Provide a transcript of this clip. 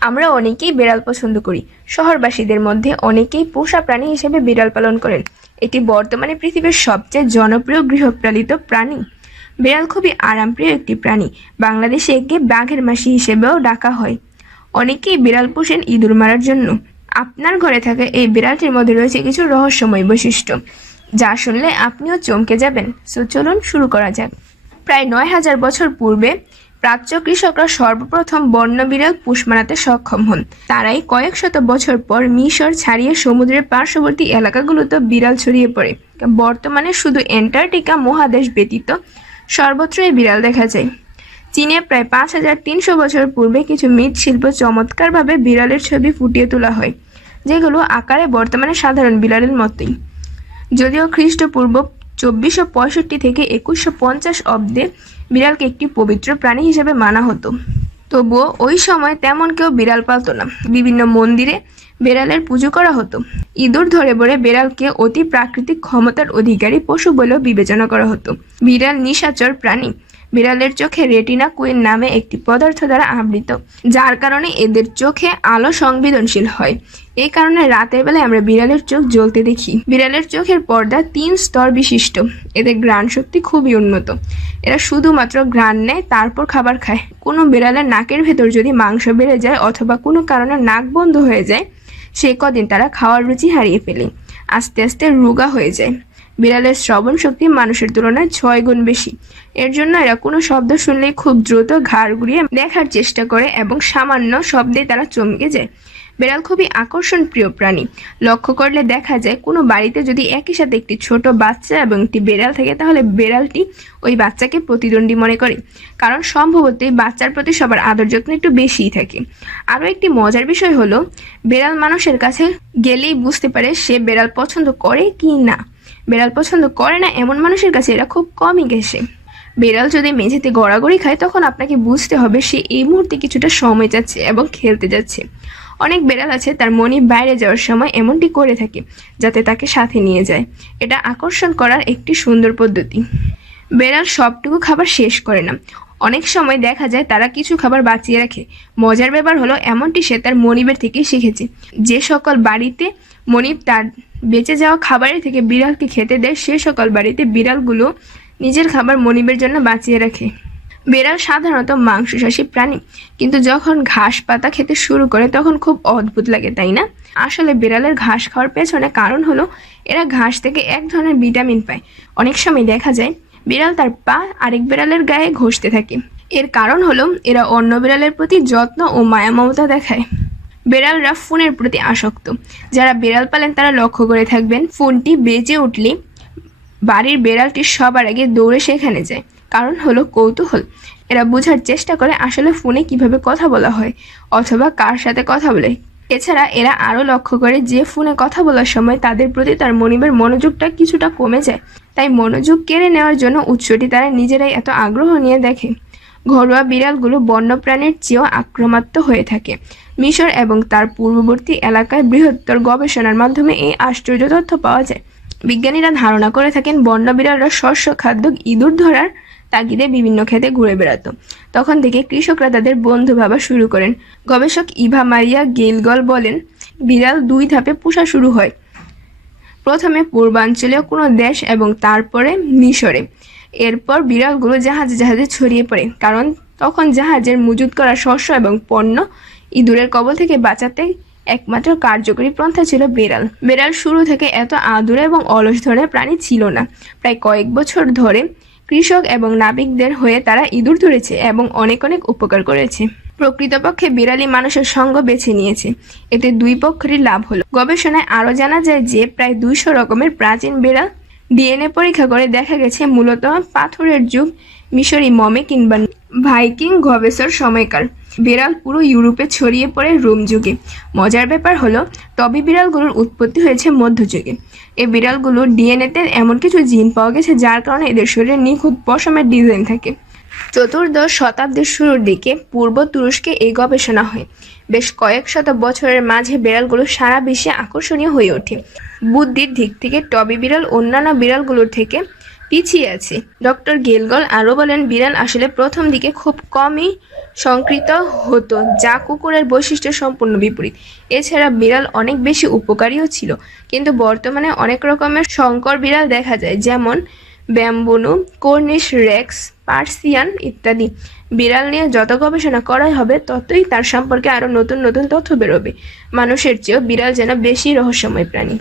আমরা অনেকেই বিড়াল পছন্দ করি। শহরবাসীদের মধ্যে অনেকেই পোষা প্রাণী হিসেবে বিড়াল পালন করেন। এটি বর্তমানে পৃথিবীর সবচেয়ে জনপ্রিয় গৃহপালিত প্রাণী। বিড়াল খুবই আরামপ্রিয় একটি প্রাণী। বাংলাদেশে একে বাঘের মাসি হিসেবেও ডাকা হয়। অনেকেই বিড়াল পোষেন ইঁদুর মারার জন্য। আপনার ঘরে থাকা এই বিড়ালটির মধ্যে রয়েছে কিছু রহস্যময় বৈশিষ্ট্য। যা শুনলে আপনিও চমকে যাবেন। সো চলুন শুরু করা যাক। প্রায় নয় হাজার বছর পূর্বে প্রাচ্য কৃষকরা সর্বপ্রথম বন্য বিড়াল পুষ মানাতে সক্ষম হন। তারাই কয়েক শত বছর পর মিশর ছাড়িয়ে সমুদ্রের পার্শ্ববর্তী এলাকাগুলোতে বিড়াল ছড়িয়ে পড়ে। বর্তমানে শুধু অ্যান্টার্কটিকা মহাদেশ ব্যতীত সর্বত্র এই বিড়াল দেখা যায়। চীনে প্রায় পাঁচ হাজার তিনশো বছর পূর্বে কিছু মৃৎশিল্প চমৎকারভাবে বিড়ালের ছবি ফুটিয়ে তোলা হয়, যেগুলো আকারে বর্তমানে সাধারণ বিড়ালের মতোই। যদিও খ্রিস্টপূর্ব চব্বিশশো পঁয়ষট্টি থেকে একুশশো পঞ্চাশ অব্দে বিড়ালকে একটি পবিত্র প্রাণী হিসেবে মানা হতো। তবুও ওই সময় তেমন কেউ বিড়াল পালতো না। বিভিন্ন মন্দিরে বেড়ালের পুজো করা হতো। ইঁদুর ধরে বলে বেড়ালকে অতি প্রাকৃতিক ক্ষমতার অধিকারী পশু বলেও বিবেচনা করা হতো। বিড়াল নিশাচর প্রাণী। বিড়ালের চোখে রেটিনা কুইন নামে একটি পদার্থ দ্বারা আবৃত, যার কারণে এদের চোখে আলো সংবেদনশীল হয়। এই কারণে রাতের বেলায় আমরা বিড়ালের চোখ জ্বলতে দেখি। বিড়ালের চোখের পর্দা তিন স্তর বিশিষ্ট। এদের ঘ্রাণ শক্তি খুবই উন্নত। এরা শুধুমাত্র ঘ্রাণ নেয়, তারপর খাবার খায়। কোনো বিড়ালের নাকের ভেতর যদি মাংস বেড়ে যায় অথবা কোনো কারণে নাক বন্ধ হয়ে যায়, সে কদিন তারা খাওয়ার রুচি হারিয়ে ফেলে। আস্তে আস্তে রোগা হয়ে যায়। বিড়ালের শ্রবণ শক্তি মানুষের তুলনায় ছয় গুণ বেশি। এর জন্য এরা কোনো শব্দ শুনলেই খুব দ্রুত ঘাড় ঘুরিয়ে দেখার চেষ্টা করে এবং সামান্য শব্দে তারা চমকে যায়। বিড়াল খুবই আকর্ষণ প্রিয় প্রাণী। লক্ষ্য করলে দেখা যায়, কোনো বাড়িতে যদি একই সাথে একটি ছোট বাচ্চা এবং একটি বিড়াল থাকে, তাহলে বেড়ালটি ওই বাচ্চাকে প্রতিদ্বন্দ্বী মনে করে। কারণ সম্ভবত এই বাচ্চার প্রতি সবার আদর যত্ন একটু বেশিই থাকে। আরও একটি মজার বিষয় হলো, বিড়াল মানুষের কাছে গেলেই বুঝতে পারে সে বিড়াল পছন্দ করে কি না। বেড়াল পছন্দ করে না এমন মানুষের কাছে এরা খুব কমই গেছে বিড়াল যদি মেঝেতে গড়াগড়ি খায়, তখন আপনাকে বুঝতে হবে সে এই মুহূর্তে কিছুটা সময় যাচ্ছে এবং খেলতে যাচ্ছে। অনেক বিড়াল আছে, তার মনি বাইরে যাওয়ার সময় এমনটি করে থাকে, যাতে তাকে সাথে নিয়ে যায়। এটা আকর্ষণ করার একটি সুন্দর পদ্ধতি। বেড়াল সবটুকু খাবার শেষ করে না। অনেক সময় দেখা যায় তারা কিছু খাবার বাঁচিয়ে রাখে। মজার ব্যাপার হলো, এমনটি সে তার মনিবের থেকেই শিখেছে। যে সকল বাড়িতে মনিব তার বেঁচে যাওয়া খাবারের থেকে বিড়ালকে খেতে দেয়, সে সকল বাড়িতে বিড়ালগুলো নিজের খাবার মনিবের জন্য বাঁচিয়ে রাখে। বেড়াল সাধারণত মাংসশাসী প্রাণী। কিন্তু যখন ঘাস পাতা খেতে শুরু করে, তখন খুব অদ্ভুত লাগে, তাই না? আসলে বিড়ালের ঘাস খাওয়ার পেছনে কারণ হলো, এরা ঘাস থেকে এক ধরনের ভিটামিন পায়। অনেক সময় দেখা যায়, বিড়াল তার পা আরেক বিড়ালের গায়ে ঘষতে থাকে। এর কারণ হলো, এরা অন্য বিড়ালের প্রতি যত্ন ও মায়া মমতা দেখায়। বিড়ালরা ফোনের প্রতি আসক্ত। যারা বিড়াল পালেন, তারা লক্ষ্য করে থাকবেন, ফোনটি বেজে উঠলে বাড়ির বিড়ালটি সবার আগে দৌড়ে সেখানে যায়। কারণ হলো কৌতূহল। এরা বোঝার চেষ্টা করে আসলে ফোনে কীভাবে কথা বলা হয় অথবা কার সাথে কথা বলে। এছাড়া এরা আরও লক্ষ্য করে যে ফোনে কথা বলার সময় তাদের প্রতি তার মনিবের মনোযোগটা কিছুটা কমে যায়। তাই মনোযোগ কেড়ে নেওয়ার জন্য উৎসটি তারা নিজেরাই এত আগ্রহ নিয়ে দেখে। ঘরোয়া বিড়ালগুলো বন্যপ্রাণীর চেয়েও আক্রমাত্মক হয়ে থাকে। মিশর এবং তার পূর্ববর্তী এলাকায় বৃহত্তর গবেষণার মাধ্যমে এই আশ্চর্য তথ্য পাওয়া যায়। বিজ্ঞানীরা ধারণা করে থাকেন, বন্য বিড়ালরা শস্য, খাদ্য, ইঁদুর ধরার তাগিদে বিভিন্ন ক্ষেতে ঘুরে বেড়াত। তখন থেকে কৃষকরা তাদের বন্ধু ভাবা শুরু করেন। গবেষক ইভা মারিয়া গেলগল বলেন, বিড়াল দুই ধাপে পোষা শুরু হয়। প্রথমে পূর্বাঞ্চলীয় কোনো দেশ এবং তারপরে মিশরে। এরপর বিড়ালগুলো জাহাজে জাহাজে ছড়িয়ে পড়ে, কারণ তখন জাহাজের মজুত করা শস্য এবং পণ্য ইঁদুরের কবল থেকে বাঁচাতে একমাত্র কার্যকরী পন্থা ছিল বেড়াল। বেড়াল শুরু থেকে এত আদুরে এবং অলস ধরনের প্রাণী ছিল না। প্রায় কয়েক বছর ধরে কৃষক এবং নাবিকদের হয়ে তারা ইঁদুর ধরেছে এবং অনেক অনেক উপকার করেছে। প্রকৃতপক্ষে বিড়ালি মানুষের সঙ্গ বেছে নিয়েছে। এতে দুই পক্ষেরই লাভ হলো। গবেষণায় আরও জানা যায় যে প্রায় দুইশো রকমের প্রাচীন বিড়াল ডিএনএ পরীক্ষা করে দেখা গেছে মূলত পাথরের যুগ, মিশরি মমে কিংবা ভাইকিং গবেষর সময়কার। বিড়াল পুরো ইউরোপে ছড়িয়ে পড়ে রোম যুগে। মজার ব্যাপার হলো টবি বিড়ালগুলোর উৎপত্তি হয়েছে মধ্যযুগে। এই বিড়ালগুলোর ডিএনএতে এমন কিছু জিন পাওয়া গেছে যার কারণে এদের শরীরে নিখুঁত পশমের ডিজাইন থাকে। চতুর্দশ শতাব্দীর শুরুর দিকে পূর্ব তুরস্কে এই গবেষণা হয়। বেশ কয়েক শত বছরের মাঝে বিড়ালগুলো সারা বিশ্বে আকর্ষণীয় হয়ে ওঠে। বুদ্ধির দিক থেকে টবি বিড়াল অন্যান্য বিড়ালগুলোর থেকে পিছিয়ে আছে। ডক্টর গেলগল আরও বলেন, বিড়াল আসলে প্রথম দিকে খুব কমই সংকৃত হতো, যা কুকুরের বৈশিষ্ট্য সম্পূর্ণ বিপরীত। এছাড়া বিড়াল অনেক বেশি উপকারীও ছিল, কিন্তু বর্তমানে অনেক রকমের সংকর বিড়াল দেখা যায়, যেমন ব্যাম্বনু, কর্নিশ রেক্স, পার্সিয়ান ইত্যাদি। বিড়াল নিয়ে যত গবেষণা করা হবে, ততই তার সম্পর্কে আরও নতুন নতুন তথ্য বেরোবে। মানুষের চেয়েও বিড়াল যেন বেশি রহস্যময় প্রাণী।